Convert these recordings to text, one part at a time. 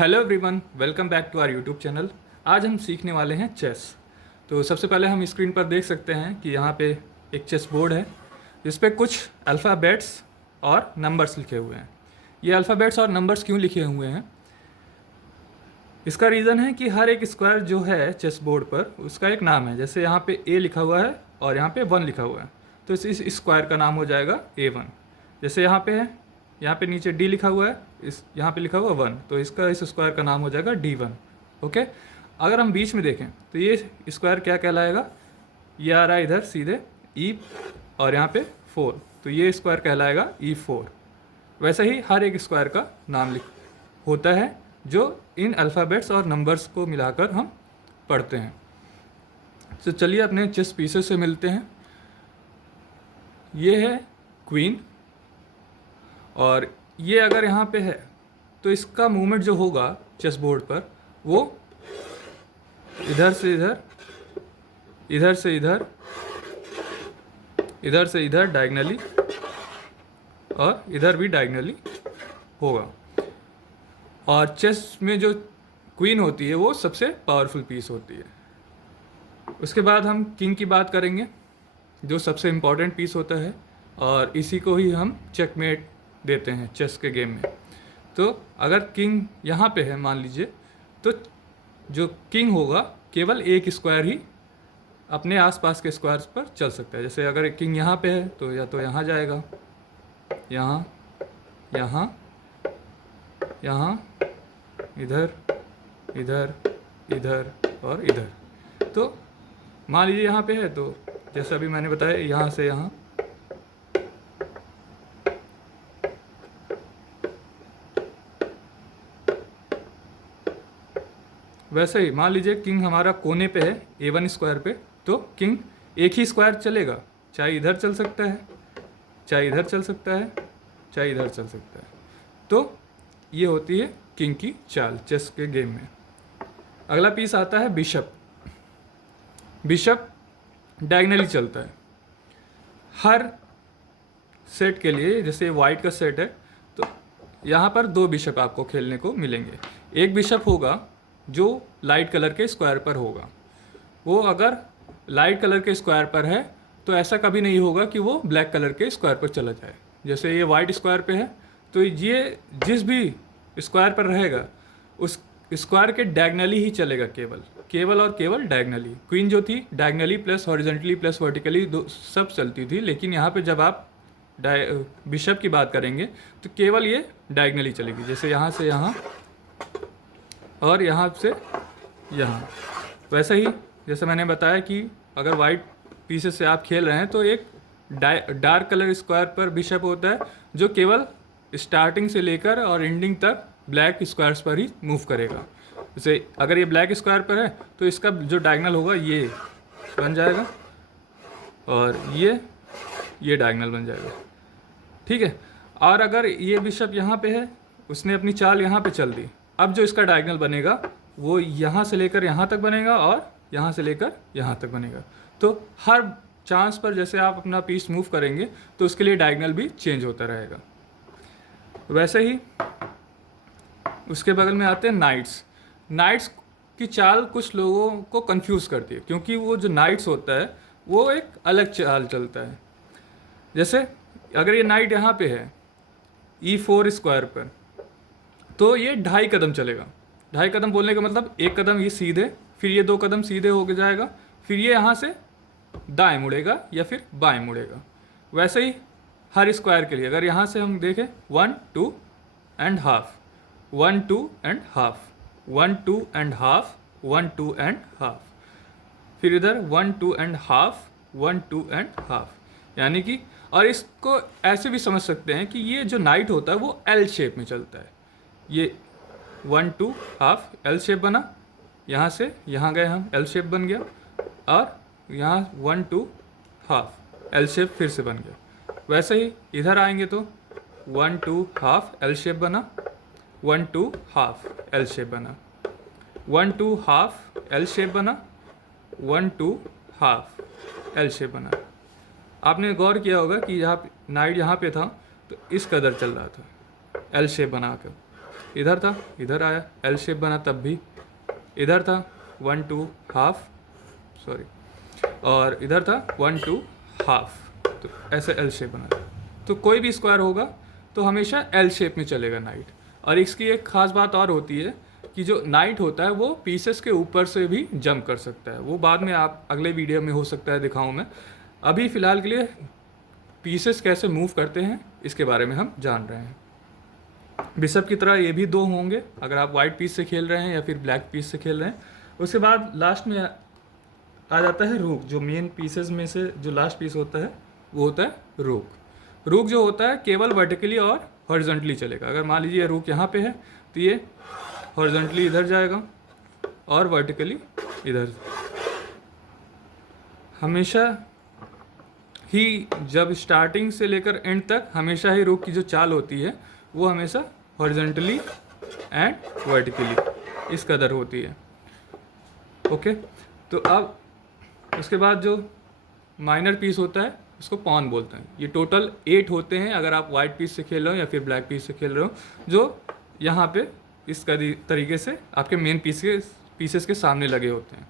Hello everyone, welcome back to our YouTube channel. आज हम सीखने वाले हैं चेस। तो सबसे पहले हम स्क्रीन पर देख सकते हैं कि यहाँ पे एक चेस बोर्ड है जिस पे कुछ अल्फ़ाबेट्स और नंबर्स लिखे हुए हैं। ये अल्फ़ाबेट्स और नंबर्स क्यों लिखे हुए हैं, इसका रीज़न है कि हर एक स्क्वायर जो है चेस बोर्ड पर उसका एक नाम है। जैसे यहाँ पे ए लिखा हुआ है और यहाँ पे 1 लिखा हुआ है, तो इस स्क्वायर का नाम हो जाएगा A1। जैसे यहाँ पे है, यहाँ पे नीचे डी लिखा हुआ है, इस यहाँ पे लिखा हुआ 1, तो इसका इस स्क्वायर का नाम हो जाएगा D1। ओके, अगर हम बीच में देखें तो ये स्क्वायर क्या कहलाएगा, ये आ रहा है इधर सीधे E और यहाँ पे 4, तो ये स्क्वायर कहलाएगा E4। वैसे ही हर एक स्क्वायर का नाम होता है जो इन अल्फ़ाबेट्स और नंबर्स को मिलाकर हम पढ़ते हैं। तो चलिए अपने चेस पीसेस से मिलते हैं। ये है क्वीन, और ये अगर यहाँ पे है तो इसका मूवमेंट जो होगा चेस बोर्ड पर वो इधर से इधर, इधर से इधर, इधर से इधर डायगनली और इधर भी डायगनली होगा। और चेस में जो क्वीन होती है वो सबसे पावरफुल पीस होती है। उसके बाद हम किंग की बात करेंगे जो सबसे इम्पॉर्टेंट पीस होता है, और इसी को ही हम चेकमेट देते हैं चेस के गेम में। तो अगर किंग यहाँ पे है मान लीजिए, तो जो किंग होगा केवल एक स्क्वायर ही अपने आसपास के स्क्वायर्स पर चल सकता है। जैसे अगर किंग यहाँ पे है तो या तो यहाँ जाएगा, यहाँ, यहाँ, यहाँ, इधर, इधर, इधर और इधर। तो मान लीजिए यहाँ पे है तो जैसा अभी मैंने बताया यहाँ से यहाँ, वैसे ही मान लीजिए किंग हमारा कोने पे है A1 स्क्वायर पे, तो किंग एक ही स्क्वायर चलेगा, चाहे इधर चल सकता है, चाहे इधर चल सकता है, चाहे इधर चल सकता है। तो ये होती है किंग की चाल चेस के गेम में। अगला पीस आता है बिशप। बिशप डायगनली चलता है हर सेट के लिए। जैसे वाइट का सेट है तो यहाँ पर 2 बिशप आपको खेलने को मिलेंगे। एक बिशप होगा जो लाइट कलर के स्क्वायर पर होगा। वो अगर लाइट कलर के स्क्वायर पर है तो ऐसा कभी नहीं होगा कि वो ब्लैक कलर के स्क्वायर पर चला जाए। जैसे ये वाइट स्क्वायर पे है तो ये जिस भी स्क्वायर पर रहेगा उस स्क्वायर के डायगनली ही चलेगा, केवल और केवल डायगनली। क्वीन जो थी diagonally plus horizontally plus vertically सब चलती थी, लेकिन यहाँ पे जब आप बिशप की बात करेंगे तो केवल ये डायगनली चलेगी। जैसे यहाँ से यहाँ और यहाँ से यहाँ। वैसे ही जैसे मैंने बताया कि अगर वाइट पीसेस से आप खेल रहे हैं तो एक डार्क कलर स्क्वायर पर बिशप होता है जो केवल स्टार्टिंग से लेकर और एंडिंग तक ब्लैक स्क्वायर्स पर ही मूव करेगा। जैसे अगर ये ब्लैक स्क्वायर पर है तो इसका जो डायगनल होगा ये बन जाएगा और ये डायगनल बन जाएगा, ठीक है। और अगर ये बिशप यहाँ पे है, उसने अपनी चाल यहाँ पे चल दी, अब जो इसका डायगनल बनेगा वो यहाँ से लेकर यहाँ तक बनेगा और यहाँ से लेकर यहाँ तक बनेगा। तो हर चांस पर जैसे आप अपना पीस मूव करेंगे तो उसके लिए डायगनल भी चेंज होता रहेगा। वैसे ही उसके बगल में आते हैं नाइट्स। नाइट्स की चाल कुछ लोगों को कंफ्यूज करती है, क्योंकि वो जो नाइट्स होता है वो एक अलग चाल चलता है। जैसे अगर ये नाइट यहाँ पे है E4 स्क्वायर पर, तो ये 2.5 कदम चलेगा। 2.5 कदम बोलने का मतलब 1 कदम ये सीधे, फिर ये 2 कदम सीधे होके जाएगा, फिर ये यहाँ से दाएं मुड़ेगा या फिर बाएं मुड़ेगा। वैसे ही हर स्क्वायर के लिए अगर यहाँ से हम देखें 1 2 and half, 1 2 and half, 1 2 and half, 1 2 and half, फिर इधर 1 2 एंड हाफ, 1 2 एंड हाफ। यानी कि और इसको ऐसे भी समझ सकते हैं कि ये जो नाइट होता है वो L शेप में चलता है। ये 1 2 हाफ L शेप बना, यहाँ से यहाँ गए हम L शेप बन गया, और यहाँ 1 2 हाफ L शेप फिर से बन गया। वैसे ही इधर आएंगे तो 1 2 हाफ L शेप बना, 1 2 हाफ L शेप बना, 1 2 हाफ L शेप बना, 1 2 हाफ L शेप बना। आपने गौर किया होगा कि यहाँ नाइट यहाँ पे था तो इस कदर चल रहा था L शेप बनाकर, इधर था, इधर आया, एल शेप बना, तब भी इधर था 1 2 हाफ, सॉरी, और इधर था 1 2 हाफ, तो ऐसे एल शेप बना। तो कोई भी स्क्वायर होगा तो हमेशा एल शेप में चलेगा नाइट। और इसकी एक ख़ास बात और होती है कि जो नाइट होता है वो पीसेस के ऊपर से भी जंप कर सकता है। वो बाद में आप अगले वीडियो में हो सकता है दिखाऊं मैं। अभी फ़िलहाल के लिए पीसेस कैसे मूव करते हैं इसके बारे में हम जान रहे हैं। बिशप की तरह ये भी 2 होंगे अगर आप वाइट पीस से खेल रहे हैं या फिर ब्लैक पीस से खेल रहे हैं। उसके बाद लास्ट में आ जाता है रूक। जो मेन पीसेस में से जो लास्ट पीस होता है वो होता है रूक। रूक जो होता है केवल वर्टिकली और हॉरिजॉन्टली चलेगा। अगर मान लीजिए रूक यहाँ पे है तो ये हॉरिजॉन्टली इधर जाएगा और वर्टिकली इधर। हमेशा ही जब स्टार्टिंग से लेकर एंड तक हमेशा ही रूक की जो चाल होती है वो हमेशा हॉरिजॉन्टली एंड वर्टिकली इस कदर होती है। ओके, तो अब उसके बाद जो माइनर पीस होता है उसको पॉन बोलते हैं। ये टोटल 8 होते हैं अगर आप वाइट पीस से खेल रहे हो या फिर ब्लैक पीस से खेल रहे हो, जो यहाँ पे इस तरीके से आपके मेन पीसेस के सामने लगे होते हैं।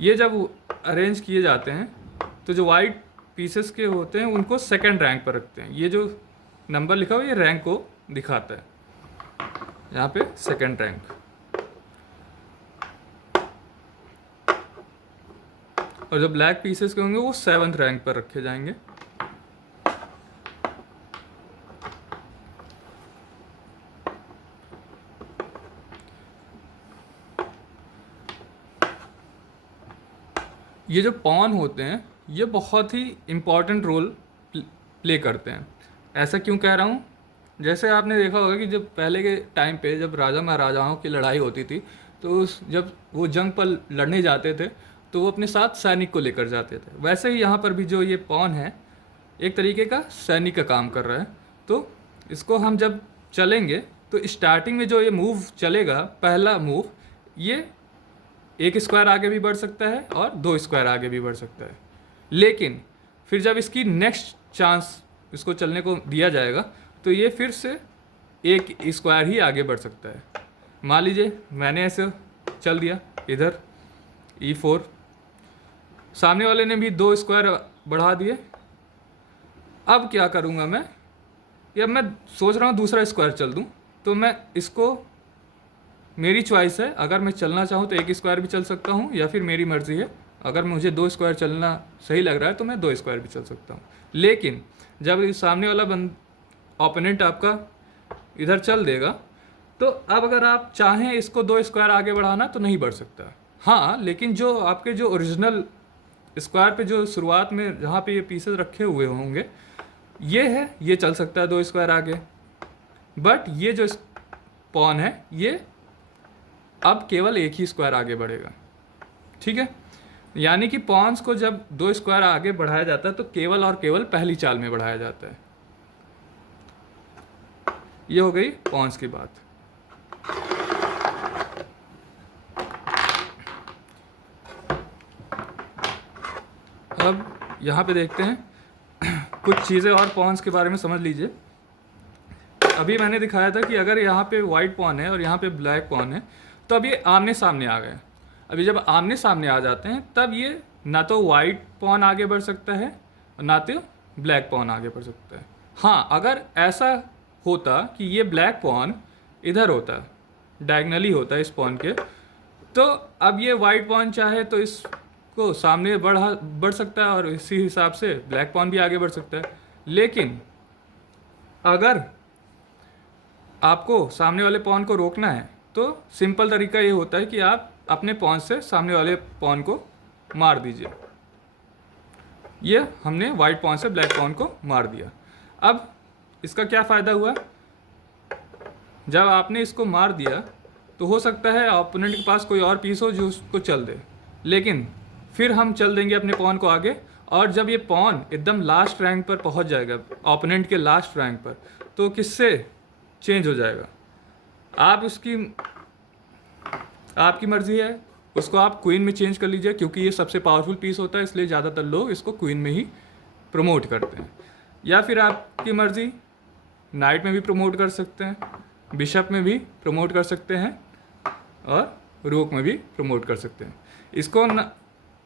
ये जब अरेंज किए जाते हैं तो जो वाइट पीसेस के होते हैं उनको सेकंड रैंक पर रखते हैं। ये जो नंबर लिखा हुआ है ये रैंक को दिखाता है, यहाँ पे सेकंड रैंक। और जो ब्लैक पीसेस के होंगे वो 7th रैंक पर रखे जाएंगे। ये जो पॉन होते हैं ये बहुत ही इम्पॉर्टेंट रोल प्ले करते हैं। ऐसा क्यों कह रहा हूँ? जैसे आपने देखा होगा कि जब पहले के टाइम पे जब राजा महाराजाओं की लड़ाई होती थी तो जब वो जंग पर लड़ने जाते थे तो वो अपने साथ सैनिक को लेकर जाते थे। वैसे ही यहाँ पर भी जो ये पॉन है एक तरीके का सैनिक का काम कर रहा है। तो इसको हम जब चलेंगे तो स्टार्टिंग में जो ये मूव चलेगा, पहला मूव, ये 1 स्क्वायर आगे भी बढ़ सकता है और 2 स्क्वायर आगे भी बढ़ सकता है। लेकिन फिर जब इसकी नेक्स्ट चांस इसको चलने को दिया जाएगा तो ये फिर से 1 स्क्वायर ही आगे बढ़ सकता है। मान लीजिए मैंने ऐसे चल दिया इधर E4, सामने वाले ने भी 2 स्क्वायर बढ़ा दिए। अब क्या करूँगा मैं, या मैं सोच रहा हूँ दूसरा स्क्वायर चल दूँ, तो मैं इसको, मेरी चॉइस है, अगर मैं चलना चाहूँ तो 1 स्क्वायर भी चल सकता हूँ या फिर मेरी मर्ज़ी है। अगर मुझे 2 स्क्वायर चलना सही लग रहा है तो मैं 2 स्क्वायर भी चल सकता हूँ। लेकिन जब सामने वाला ओपोनेंट आपका इधर चल देगा तो अब अगर आप चाहें इसको 2 स्क्वायर आगे बढ़ाना तो नहीं बढ़ सकता। हाँ, लेकिन जो आपके जो ओरिजिनल स्क्वायर पे जो शुरुआत में जहाँ पे ये पीसेस रखे हुए होंगे ये है, ये चल सकता है 2 स्क्वायर आगे। बट ये जो पॉन है ये अब केवल 1 ही स्क्वायर आगे बढ़ेगा। ठीक है, यानी कि पॉन्स को जब 2 स्क्वायर आगे बढ़ाया जाता है तो केवल और केवल पहली चाल में बढ़ाया जाता है। ये हो गई पॉन्स की बात। अब यहाँ पे देखते हैं कुछ चीज़ें और पॉन्स के बारे में समझ लीजिए। अभी मैंने दिखाया था कि अगर यहाँ पे वाइट पॉन है और यहाँ पे ब्लैक पॉन है तो अब ये आमने सामने आ गए। अभी जब आमने सामने आ जाते हैं तब ये ना तो वाइट पॉन आगे बढ़ सकता है और ना तो ब्लैक पॉन आगे बढ़ सकता है। हाँ, अगर ऐसा होता कि ये ब्लैक पॉन इधर होता, डायगनली होता इस पॉन के, तो अब ये वाइट पॉन चाहे तो इसको सामने बढ़ सकता है और इसी हिसाब से ब्लैक पॉन भी आगे बढ़ सकता है। लेकिन अगर आपको सामने वाले पॉन को रोकना है तो सिंपल तरीका ये होता है कि आप अपने पॉन से सामने वाले पॉन को मार दीजिए। ये हमने वाइट पॉन से ब्लैक पॉन को मार दिया। अब इसका क्या फ़ायदा हुआ, जब आपने इसको मार दिया तो हो सकता है ओपोनेंट के पास कोई और पीस हो जो उसको चल दे, लेकिन फिर हम चल देंगे अपने पॉन को आगे और जब ये पॉन एकदम लास्ट रैंक पर पहुंच जाएगा, ओपोनेंट के लास्ट रैंक पर, तो किससे चेंज हो जाएगा। आप उसकी आपकी मर्ज़ी है, उसको आप क्वीन में चेंज कर लीजिए क्योंकि ये सबसे पावरफुल पीस होता है, इसलिए ज़्यादातर लोग इसको क्वीन में ही प्रमोट करते हैं। या फिर आपकी मर्ज़ी नाइट में भी प्रमोट कर सकते हैं, बिशप में भी प्रमोट कर सकते हैं और रोक में भी प्रमोट कर सकते हैं। इसको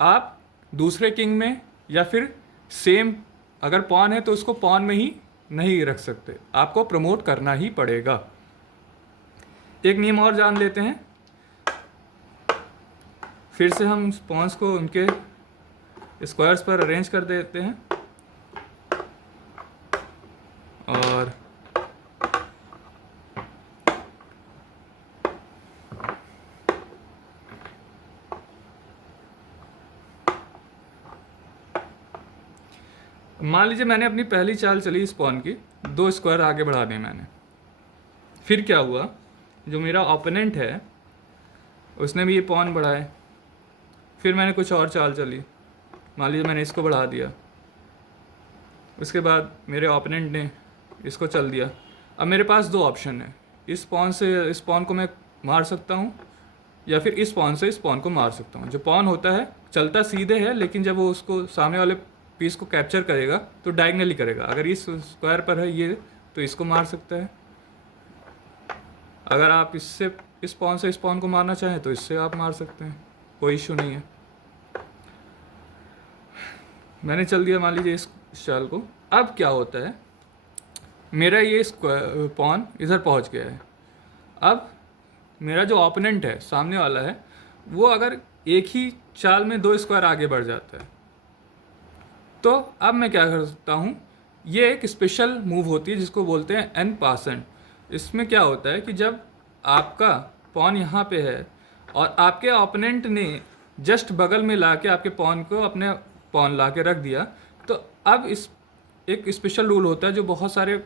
आप दूसरे किंग में या फिर सेम अगर पॉन है तो उसको पॉन में ही नहीं रख सकते, आपको प्रमोट करना ही पड़ेगा। एक नियम और जान लेते हैं, फिर से हम पॉन्स को उनके स्क्वायर्स पर अरेंज कर देते हैं और मान लीजिए मैंने अपनी पहली चाल चली इस पॉन की, 2 स्क्वायर आगे बढ़ा दिए मैंने। फिर क्या हुआ, जो मेरा ओपोनेंट है उसने भी ये पॉन बढ़ाए। फिर मैंने कुछ और चाल चली, मान लीजिए मैंने इसको बढ़ा दिया, उसके बाद मेरे ओपोनेंट ने इसको चल दिया। अब मेरे पास 2 ऑप्शन है, इस पॉन से इस पॉन को मैं मार सकता हूँ या फिर इस पॉन से इस पॉन को मार सकता हूँ। जो पॉन होता है चलता सीधे है, लेकिन जब वो उसको सामने वाले पीस को कैप्चर करेगा तो डायगनली करेगा। अगर इस स्क्वायर पर है ये तो इसको मार सकता है, अगर आप इससे इस पॉन से इस पॉन को मारना चाहें तो इससे आप मार सकते हैं, कोई इशू नहीं है। मैंने चल दिया मान लीजिए इस चाल को। अब क्या होता है, मेरा ये पॉन इधर पहुंच गया है। अब मेरा जो ओपोनेंट है सामने वाला है, वो अगर एक ही चाल में 2 स्क्वायर आगे बढ़ जाता है तो अब मैं क्या कर सकता हूँ, ये एक स्पेशल मूव होती है जिसको बोलते हैं एन पासेंट। इसमें क्या होता है कि जब आपका पॉन यहाँ पे है और आपके ओपोनेंट ने जस्ट बगल में ला के आपके पॉन को अपने पॉन ला के रख दिया, तो अब इस एक स्पेशल रूल होता है जो बहुत सारे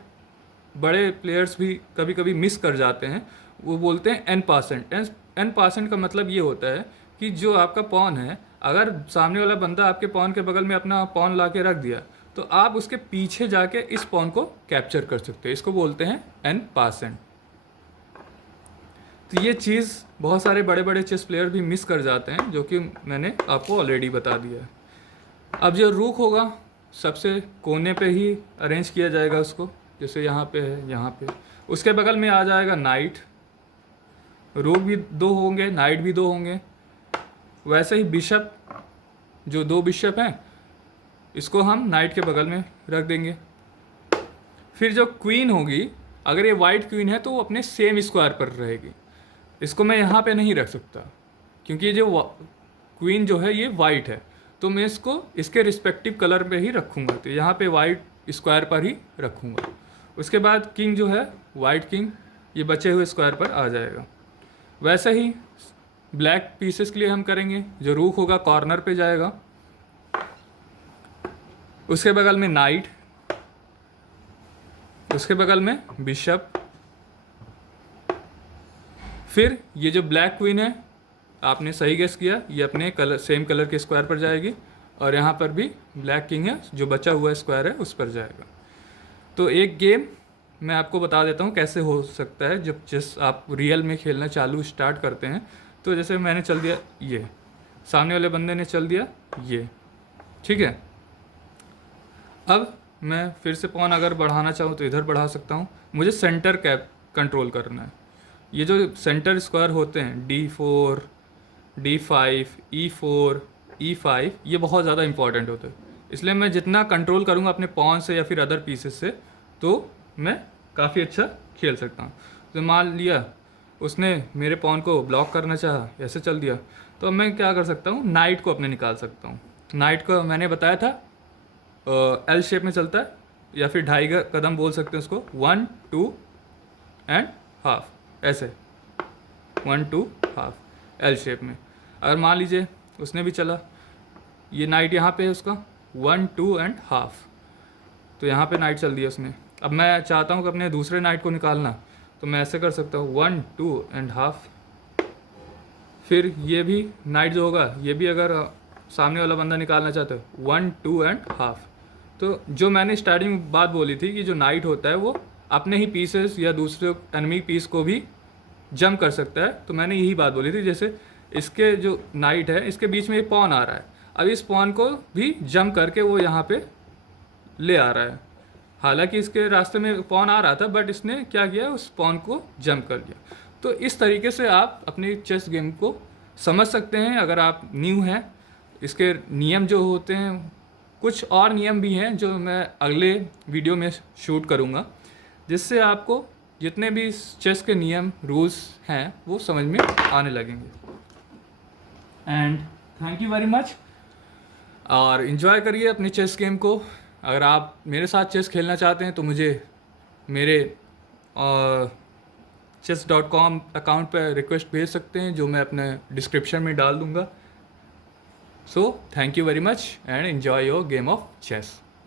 बड़े प्लेयर्स भी कभी कभी मिस कर जाते हैं, वो बोलते हैं एन पासेंट। एन पासेंट का मतलब ये होता है कि जो आपका पॉन है, अगर सामने वाला बंदा आपके पॉन के बगल में अपना पॉन ला के रख दिया तो आप उसके पीछे जाके इस पॉन को कैप्चर कर सकते हैं, इसको बोलते हैं एन पासेंट। तो ये चीज़ बहुत सारे बड़े बड़े चेस प्लेयर भी मिस कर जाते हैं, जो कि मैंने आपको ऑलरेडी बता दिया है। अब जो रूक होगा सबसे कोने पे ही अरेंज किया जाएगा उसको, जैसे यहाँ पे है, यहाँ पे उसके बगल में आ जाएगा नाइट। रूक भी 2 होंगे, नाइट भी 2 होंगे। वैसे ही बिशप, जो 2 बिशप हैं इसको हम नाइट के बगल में रख देंगे। फिर जो क्वीन होगी, अगर ये वाइट क्वीन है तो वो अपने सेम स्क्वायर पर रहेगी। इसको मैं यहाँ पे नहीं रख सकता क्योंकि ये जो क्वीन जो है ये वाइट है, तो मैं इसको इसके रिस्पेक्टिव कलर पे ही रखूँगा, तो यहाँ पे वाइट स्क्वायर पर ही रखूँगा। उसके बाद किंग जो है वाइट किंग, ये बचे हुए स्क्वायर पर आ जाएगा। वैसे ही ब्लैक पीसेस के लिए हम करेंगे, जो रूक होगा कॉर्नर पे जाएगा, उसके बगल में नाइट, उसके बगल में बिशप। फिर ये जो ब्लैक क्वीन है, आपने सही गेस किया, ये अपने कलर सेम कलर के स्क्वायर पर जाएगी, और यहाँ पर भी ब्लैक किंग है, जो बचा हुआ स्क्वायर है उस पर जाएगा। तो एक गेम मैं आपको बता देता हूँ कैसे हो सकता है जब चेस आप रियल में खेलना स्टार्ट करते हैं। तो जैसे मैंने चल दिया ये, सामने वाले बंदे ने चल दिया ये, ठीक है। अब मैं फिर से पॉन अगर बढ़ाना चाहूँ तो इधर बढ़ा सकता हूँ। मुझे सेंटर कैप कंट्रोल करना है। ये जो सेंटर स्क्वायर होते हैं D4, D5, E4, E5, ये बहुत ज़्यादा इंपॉर्टेंट होते हैं। इसलिए मैं जितना कंट्रोल करूँगा अपने पॉन से या फिर अदर पीसेस से, तो मैं काफ़ी अच्छा खेल सकता हूँ। तो मान लिया उसने मेरे पॉन को ब्लॉक करना चाहा, ऐसे चल दिया, तो अब मैं क्या कर सकता हूँ, नाइट को अपने निकाल सकता हूँ। नाइट को मैंने बताया था एल शेप में चलता है, या फिर 2.5 कदम बोल सकते हैं उसको, 1, 2 एंड हाफ, ऐसे 1, 2 हाफ एल शेप में। अगर मान लीजिए उसने भी चला, ये नाइट यहाँ पे है उसका 1, 2 एंड हाफ, तो यहाँ पे नाइट चल दिया उसने। अब मैं चाहता हूँ कि अपने दूसरे नाइट को निकालना, तो मैं ऐसे कर सकता हूँ 1, 2 एंड हाफ। फिर ये भी नाइट जो होगा, ये भी अगर सामने वाला बंदा निकालना चाहता है 1, 2 एंड हाफ। तो जो मैंने स्टार्टिंग में बात बोली थी कि जो नाइट होता है वो अपने ही पीसेस या दूसरे एनिमी पीस को भी जंप कर सकता है, तो मैंने यही बात बोली थी। जैसे इसके जो नाइट है, इसके बीच में एक पॉन आ रहा है, अब इस पॉन को भी जंप करके वो यहाँ पे ले आ रहा है। हालांकि इसके रास्ते में पॉन आ रहा था, बट इसने क्या किया, उस पॉन को जंप कर दिया। तो इस तरीके से आप अपनी चेस गेम को समझ सकते हैं अगर आप न्यू हैं। इसके नियम जो होते हैं, कुछ और नियम भी हैं जो मैं अगले वीडियो में शूट करूँगा, जिससे आपको जितने भी चेस के नियम रूल्स हैं वो समझ में आने लगेंगे। And thank you very much, और इन्जॉय करिए अपनी चेस गेम को। अगर आप मेरे साथ चेस खेलना चाहते हैं तो मुझे मेरे chess.com अकाउंट पर रिक्वेस्ट भेज सकते हैं, जो मैं अपने डिस्क्रिप्शन में डाल दूँगा। So thank you very much and enjoy your game of chess.